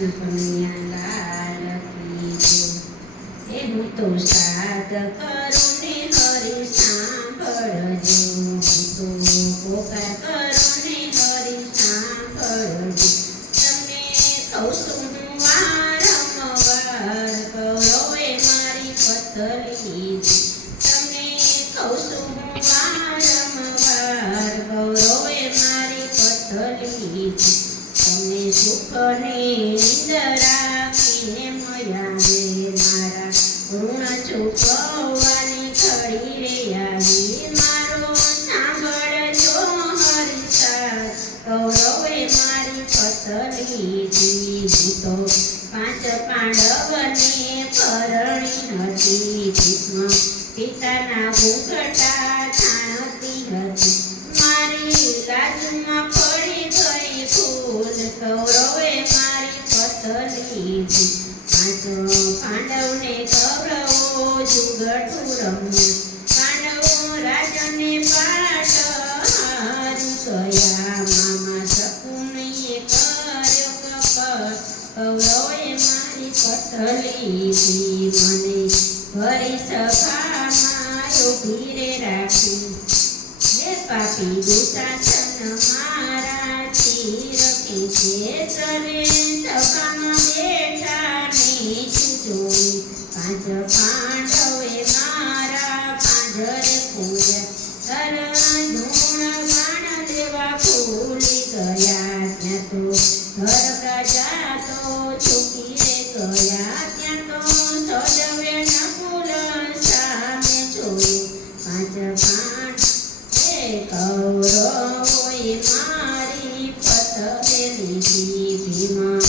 કૃષ્ણ કનૈયા લાલ કી જય। એ હું તો સાદ કરું ને હરિ સાંભળજો, હું તો પોકાર કરું ને હરિ સાંભળજો। તમને કહું છું હું વારંવાર, કૌરવે મારી પતલી, તમને કહું છું હું વારંવાર, કૌરવે મારી પતલી। તમને સુખની નીંદર આપીને મયા રે મારા ઋણ ચૂકવવાની ઘડી રે આવી। મારો સાંભળજો હરિસાર, કૌરવે મારી પતલી, હું તો 5 પાંડવને પરણી હતી, ભીષ્મ પિતાના ઘૂંઘટા છાણતી હતી। મારી લાજમાં પડી ગઈ ફૂલ, કૌરવે મારી પતલી, 5 પાંડવને કૌરવો જુગટું રમ્યું। પાંડવો રાજને પાટ હારી ગયા, મામા શકુનીએ કર્યો કપટ, કૌરવે મારી પતલી, મને ભરી સભામાં ઊભી રે રાખી। હે પાપી દુશાસન મારા ચીર ખેંચે ચરે, સભામાં બેઠા નીચું જોઈ, 5 પાંડવે મારા પાંજરે પૂર્યા। અર્જુન બાણ દેવા ભૂલી ગયા, ત્યાં તો ઘર પ્રજા તો ચૂકી રે ગયા, ત્યાં તો સજવે નકુલ સામે જોયું। 5 કૌરવોએ મારી પતલી લીધી, ભીમનું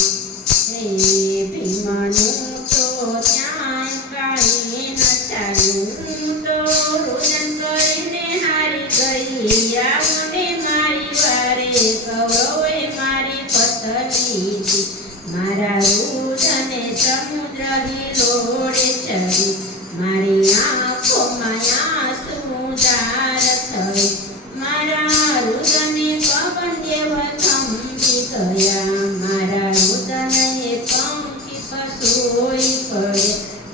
તો ત્યાં કાંઈ ન ચાલ્યું, તો રોદન કરીને હારી ગઈ, આવને મારી વારે, કૌરવે મારી પતલી, મારા રુદને સમુદ્ર હિલોડે ચડી, મારી આંખોમાં આંસુ ધાર થઈ, મારા રુદને પવન દેવ થંભી ગયા, મારા રુદને પંખી પસોઈ પડે,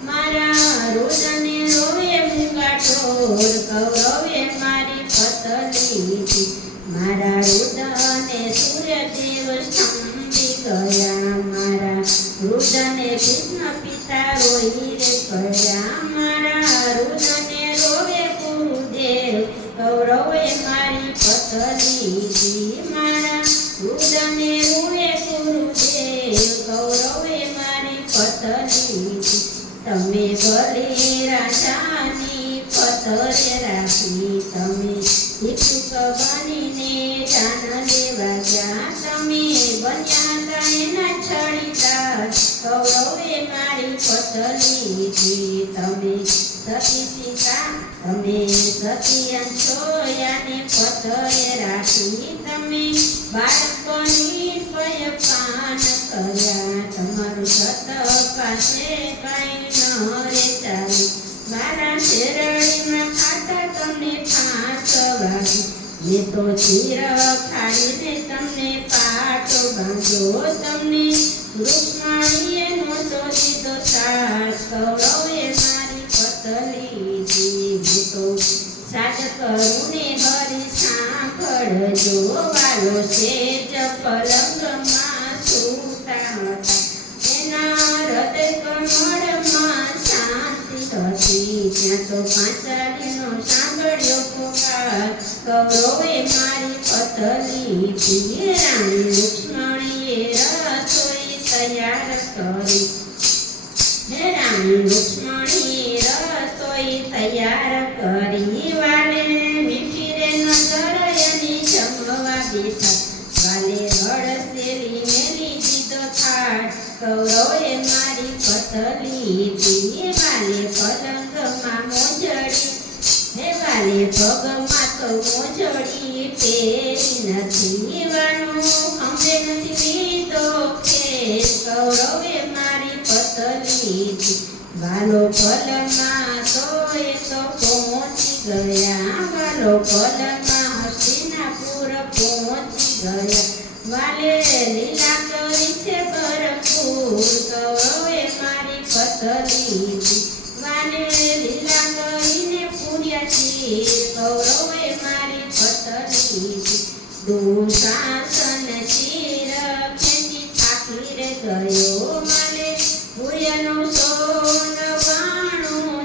મારા રુદને રોવે મૂંગા ઢોર, કૌરવે મારી પતલી, મારા રુદને સૂર્યદેવ સ્તંભી ગયા, મારા રુદને કૃષ્ણ પિતા રોઈ રે પડ્યા, મારા રુદને રોવે ગુરુદેવ, કૌરવે મારી પતલી, મારા રુદને રોવે ગુરુદેવ, કૌરવે મારી પતલી। તમે ભલે રાજાની પતરે રાખી, તમે ભિક્ષુક બનીને દાન લેવા ગયા, તમે બન્યા એના છડીદાર, કૌરવે મારી પતલી, તમે સતી સીતા, તમે સતી અંશોયાને પતરે રાખી, તમે બાળકોની પયપાન કર્યા, તમારું સત પાસે કઈ ન રે ચાલી, મારા શેરડીમાં ખાતા તમને ફાંસ વાગી, મેં તો ચીર ખાડીને તમને પાટો બાંધ્યો, તમને રૂક્ષ્મણીએ નહોતો દીધો સાથ, કૌરવે મારી પતલી, હું તો સાદ કરું ને હરિ સાંભળજો, વાલો સેજ પલંગમાં સૂતા હતા, એના હૃદય કમળમાં શાંતિ હતી, ત્યાં તો પાંચાલીનો સાંભળ્યો પુકાર, કૌરવે મારી પતલી, રાણી રૂક્ષ્મણીએ રસોઈ તૈયાર કરી, રાણી રૂક્ષ્મણીએ રસોઈ તૈયાર કરી, વાલે મીઠી રે નજર એની જમવા બેઠા, વાલે હળસેલી મેલી દીધો થાળ, કૌરવે મારી પતલી, વાલે પલંગમાં મોજડી, હે વાલે પગમાં તો મોજડી પહેરી નથી, વાનું ખંભે નથી લીધો ખેસ, કૌરવે મારી પતલી, વાલો પલમાં તો એ તો પહોંચી ગયા, વાલો પલમાં હસ્તિનાપુર પહોંચી ગયા, વાલે લીલા કરી છે ભરપૂર ગયો માલે સૂર્યનું સોનવાણું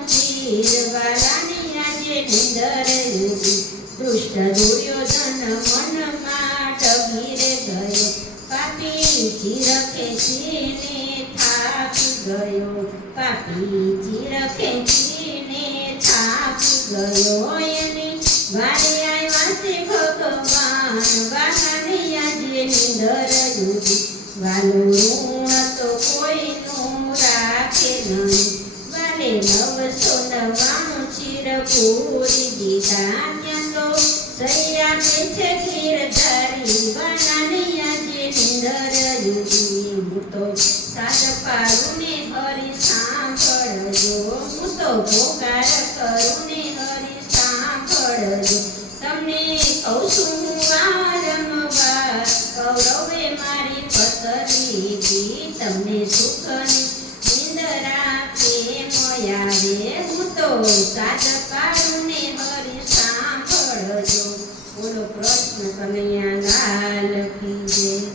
ચીરવાલાની આજે નિંદર ઉડી દુષ્ટ દુર્યોધન મનમાં ટગી રે ગયો પાપી ચીર ખેંચીને થાકી ગયો પાપી ચીર ખેંચીને થાકી ગયો એની વારે આવ્યા છે ભગવાન વાલાની આજે નિંદર ઉડી વાલું ઋણ તો કોઈનું રાખે નહીં વાલે 999 ચીર પૂરી દીધા ત્યાં તો સૈયા કે છે ગીરધારી વાલાની આજે નિંદર ઉડી હું તો સાદ પાડું ને હરી સાંભળજો હું તો પોકાર કરું ને હરી સાંભળજો તમને કહું છું વારંવાર કૌરવે મારી પતરી તમને સુખની નિંદરા કેમ આવે હું તો સાદ પાડું ને હરી સાંભળજો બોલો કૃષ્ણ કનૈયા લાલ